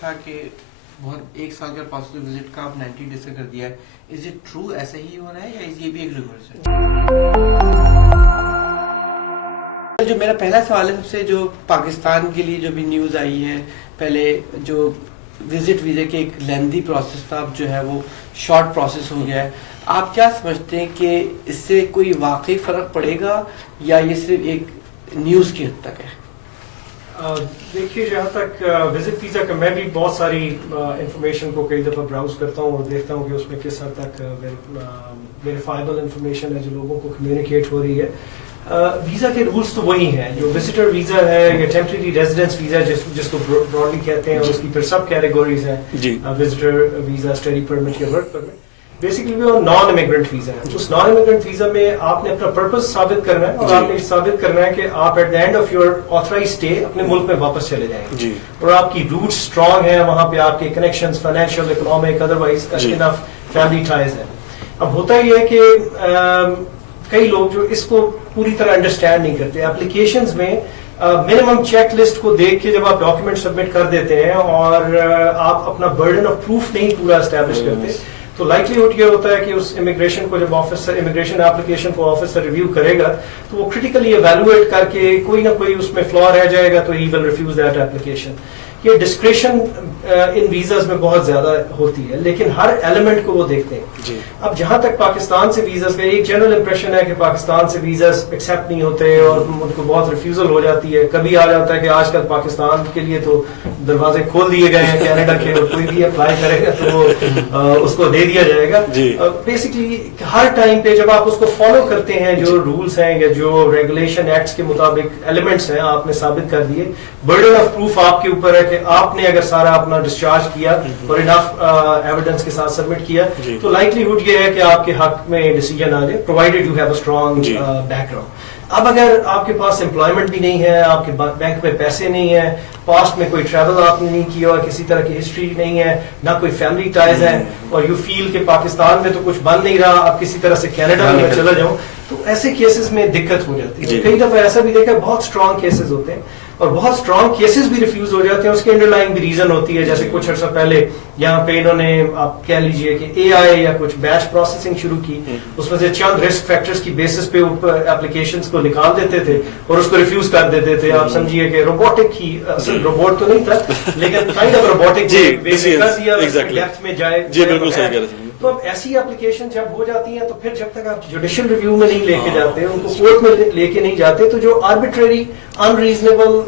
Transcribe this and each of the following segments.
تھا کہ بہت 1 سال کا پاسپورٹ وزٹ کا آپ 90 ڈیز کا کر دیا ہے, از اٹ ٹرو ایسا ہی ہو رہا ہے یا یہ بھی ایک ریورس ہے؟ جو میرا پہلا سوال ہے سب سے, جو پاکستان کے لیے جو بھی نیوز آئی ہے, پہلے جو وزٹ ویزے کے ایک لیندی پروسیس تھا, اب جو ہے وہ شارٹ پروسیس ہو گیا ہے. آپ کیا سمجھتے ہیں کہ اس سے کوئی واقعی فرق پڑے گا یا یہ صرف ایک نیوز کی حد تک ہے؟ دیکھیے, جہاں تک وزٹ ویزا کا, میں بھی بہت ساری انفارمیشن کو کئی دفعہ براؤز کرتا ہوں اور دیکھتا ہوں کہ اس میں کس حد تک ویریفائبل انفارمیشن ہے جو لوگوں کو کمیونیکیٹ ہو رہی ہے. ویزا کے رولز تو وہی ہیں, جو وزٹر ویزا ہے یا ٹیمپریری ریزیڈنس ویزا جس کو براڈلی کہتے ہیں, اور اس کی پھر سب کیٹیگوریز ہیں, وزٹر ویزا, اسٹڈی پرمٹ یا ورک پرمٹ. بیسکلی وہ نان امیگرنٹ ویزا ہے. اس نان امیگرنٹ ویزا میں آپ نے اپنا پرپز ثابت کرنا ہے, اور آپ نے ثابت کرنا ہے کہ آپ at the end of your authorised stay اپنے ملک میں واپس چلے جائیں, اور آپ کی روٹ اسٹرانگ ہے, وہاں پہ آپ کے کنیکشنز فائنینشیل, اکنامک, ادروائز انف فیملی ٹائز ہیں. اب ہوتا یہ ہے کہ کئی لوگ جو اس کو پوری طرح انڈرسٹینڈ نہیں کرتے, اپلیکیشنز میں منیمم چیک لسٹ کو دیکھ کے جب آپ ڈاکیومنٹ سبمٹ کر دیتے ہیں اور آپ اپنا برڈن آف پروف نہیں پورا اسٹیبلش کرتے, تو لائکلیہڈ یہ ہوتا ہے کہ اس امیگریشن کو جب آفیسر امیگریشن ایپلیکیشن کو آفیسر ریویو کرے گا تو وہ کریٹیکلی ایویلویٹ کر کے کوئی نہ کوئی اس میں فلا رہ جائے گا تو ہی ول ریفیوز دیٹ ایپلیکیشن. یہ ڈسکریشن ان ویزاز میں بہت زیادہ ہوتی ہے, لیکن ہر ایلیمنٹ کو وہ دیکھتے ہیں. اب جہاں تک پاکستان سے ویزاز کا ایک جنرل امپریشن ہے کہ پاکستان سے ویزاز ایکسیپٹ نہیں ہوتے اور ان کو بہت ریفیوزل ہو جاتی ہے. کبھی آ جاتا ہے کہ آج کل پاکستان کے لیے تو دروازے کھول دیے گئے ہیں کینیڈا کے, اور کوئی بھی اپلائی کرے گا تو وہ اس کو دے دیا جائے گا. بیسکلی ہر ٹائم پہ جب آپ اس کو فالو کرتے ہیں, جو رولس ہیں یا جو ریگولیشن ایکٹس کے مطابق ایلیمنٹس ہیں آپ نے ثابت کر دیے, برڈن آف پروف آپ کے اوپر ہے کہ آپ نے اگر سارا اپنا ڈسچارج کیا اور انف ایویڈنس کے ساتھ سبمٹ کیا تو لائکلیہڈ یہ ہے کہ آپ کے حق میں ڈیسیجن آ جائے, provided you have a strong back ground. اب اگر آپ کے پاس امپلائمنٹ بھی نہیں ہے, آپ کے بینک میں پیسے نہیں ہیں, پاسٹ میں کوئی ٹریول آپ نے نہیں کیا اور کسی طرح کی ہسٹری نہیں ہے, نہ کوئی فیملی ٹائز ہے, اور یو فیل کہ پاکستان میں تو کچھ بن نہیں رہا, آپ کسی طرح سے کینیڈا میں چلا جاؤں, تو ایسے کیسز میں دقت ہو جاتی ہے. کئی دفعہ ایسا بھی دیکھا بہت اسٹرانگ کیسز ہوتے ہیں اور بہت اسٹرانگ کیسز بھی ریفیوز ہو جاتے ہیں. اس کے انڈر لائن بھی ریزن ہوتی ہے, جیسے کچھ عرصہ پہلے یہاں پہ انہوں نے آپ کہہ لیجئے کہ اے آئی یا کچھ بیچ پروسیسنگ شروع کی, اس میں سے چند رسک فیکٹرز کی بیسس پہ اپلیکیشنز کو نکال دیتے تھے اور اس کو ریفیوز کر دیتے تھے. آپ سمجھیے کہ روبوٹک ہی, اصل روبوٹ تو نہیں تھا لیکن کائنڈ آف روبوٹک کر دیا ڈیپتھ میں جائے. تو اب ایسی اپلیکیشن جب ہو جاتی ہیں تو پھر جب تک آپ جوڈیشل ریویو میں نہیں لے کے جاتے, ان کو کورٹ میں لے کے نہیں جاتے, تو جو آربیٹریری انریزنیبل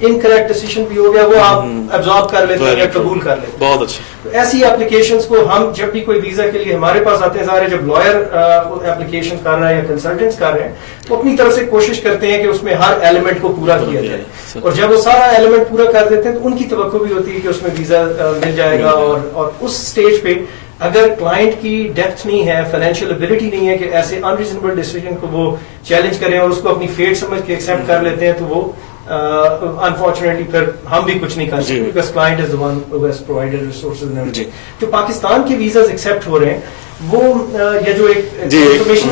انکریکٹ ڈیسیژن بھی ہو گیا وہ آپ ابزارب کر لیتے ہیں یا قبول کر لیتے ہیں. بہت اچھا. تو ایسی اپلیکیشنز کو ہم جب بھی کوئی ویزا کے لیے ہمارے پاس آتے ہیں, سارے جب لائر اپلیکیشن کر رہے ہیں یا کنسلٹنٹس کر رہے ہیں, تو اپنی طرف سے کوشش کرتے ہیں کہ اس میں ہر ایلیمنٹ کو پورا کیا جائے, اور جب وہ سارا ایلیمنٹ پورا کر دیتے ہیں تو ان کی توقع بھی ہوتی ہے کہ اس میں ویزا مل جائے گا. اور اس سٹیج پہ اگر کلائنٹ کی ڈیپتھ نہیں ہے, فائنینشیل ابیلٹی نہیں ہے کہ ایسے انریزنیبل ڈیسیژن کو وہ چیلنج کریں اور اس کو اپنی فیٹ سمجھ کے ایکسیپٹ کر لیتے ہیں, تو وہ انفارچونیٹلی پھر ہم بھی کچھ نہیں کر سکتے, because client is the one who has provided resources. جو پاکستان کے ویزاز ایکسیپٹ ہو رہے ہیں وہ یہ جو ایک انفارمیشن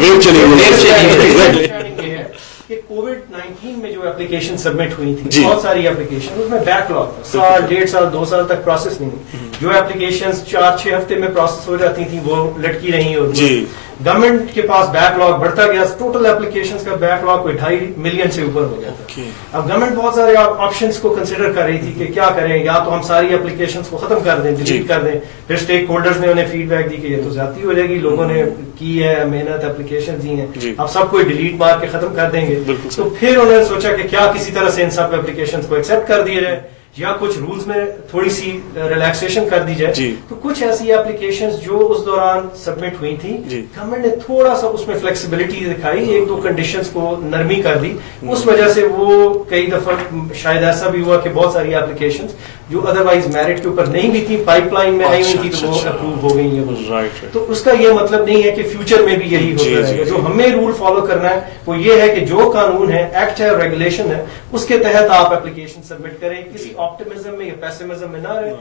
کہ کووڈ-19 میں جو اپلیکیشن سبمٹ ہوئی تھی, بہت ساری اپلیکیشن, اس میں بیک لاگ تھا, سال, 1.5 سال, 2 سال تک پروسیس نہیں ہوئی. جو اپلیکیشنز 4-6 ہفتے میں پروسیس ہو جاتی تھیں وہ لٹکی رہی ہوتی. گورنمنٹ کے پاس بیک لاگ بڑھتا گیا, ٹوٹل اپلیکیشنز کا بیک لاگ کوئی 2.5 ملین سے اوپر ہو گیا تھا. اب گورنمنٹ بہت سارے آپشنز کو کنسیڈر کر رہی تھی کہ کیا کریں, یا تو ہم ساری اپلیکیشنز کو ختم کر دیں, ڈیلیٹ کر دیں. پھر اسٹیک ہولڈرز نے انہیں فیڈ بیک دی کہ یہ تو زیادتی ہو جائے گی, لوگوں نے کی ہے محنت, اپلیکیشن دی ہیں, اب سب کوئی ڈیلیٹ مار کے ختم کر دیں گے. تو پھر انہوں نے سوچا کہ کیا کسی طرح سے ان سب اپلیکیشنز کو ایکسیپٹ کر دیا جائے یا کچھ رولز میں تھوڑی سی ریلیکسیشن کر دی جائے. تو کچھ ایسی اپلیکیشنز جو اس دوران سبمٹ ہوئی تھیں, گورنمنٹ نے تھوڑا سا اس میں فلیکسیبلٹی دکھائی, 1-2 کنڈیشنز کو نرمی کر دی. اس وجہ سے وہ کئی دفعہ شاید ایسا بھی ہوا کہ بہت ساری اپلیکیشنز جو ادروائز میرٹ کے اوپر نہیں بھی تھی, پائپ لائن میں آئی ہوئی تھی, تو وہ اپروو ہو گئی ہیں. تو اس کا یہ مطلب نہیں ہے کہ فیوچر میں بھی یہی ہوتا رہے گا. جو ہمیں رول فالو کرنا ہے وہ یہ ہے کہ جو قانون ہے, ایکٹ ہے, ریگولیشن ہے, اس کے تحت آپ اپلیکیشن سبمٹ کریں. کسی آپٹمزم میں یا پیسمزم میں نہ رہیں,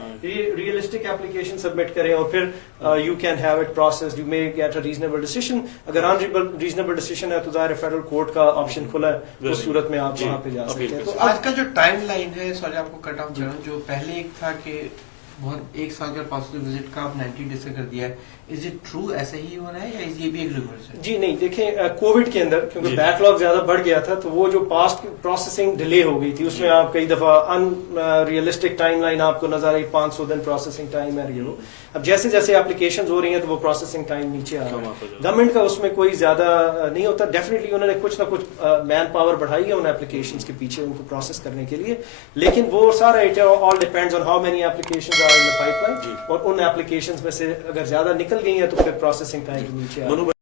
ریئلسٹک اپلیکیشن سبمٹ کریں, اور پھر you can have it processed, you may get a reasonable decision. اگر ریزنیبل ڈیسیژن ہے تو ظاہر فیڈرل کورٹ کا آپشن کھلا ہے, اس صورت میں آپ وہاں پہ جا سکتے ہیں. تو آج کا جو ٹائم لائن ہے, سوری آپ کو کٹ آف کروں, جو پہلے ایک تھا کہ بہت 1 سال کا پاسپورٹ وزٹ کا آپ 90 ڈیز کا کر دیا ہے. از اٹ ٹرو ایسا ہی ہو رہا ہے یا یہ بھی ایک ریورس ہے؟ جی نہیں دیکھیں کووڈ کے اندر کیونکہ بیک لاگ زیادہ بڑھ گیا تھا تو وہ جو پاسٹ پروسیسنگ ڈیلے ہو گئی تھی اس میں آپ کئی دفعہ ان ریئلسٹک ٹائم لائن آپ کو نظر آئی 500 دن پروسیسنگ ٹائم ہے. اب جیسے جیسے اپلیکیشنز ہو رہی ہیں تو وہ پروسیسنگ ٹائم نیچے آ رہا ہے. گورنمنٹ کا اس میں کوئی زیادہ نہیں ہوتا. ڈیفینیٹلی انہوں نے کچھ نہ کچھ مین پاور بڑھائی ہے ان اپلیکیشنز کے پیچھے ان کو پروسیس کرنے کے لیے, لیکن وہ سارا it all depends on how many applications are in the pipeline, اور ان ایپلیکیشنز میں سے اگر زیادہ نکل گئی ہیں تو پھر پروسیسنگ ٹائم نیچے آ رہا ہے.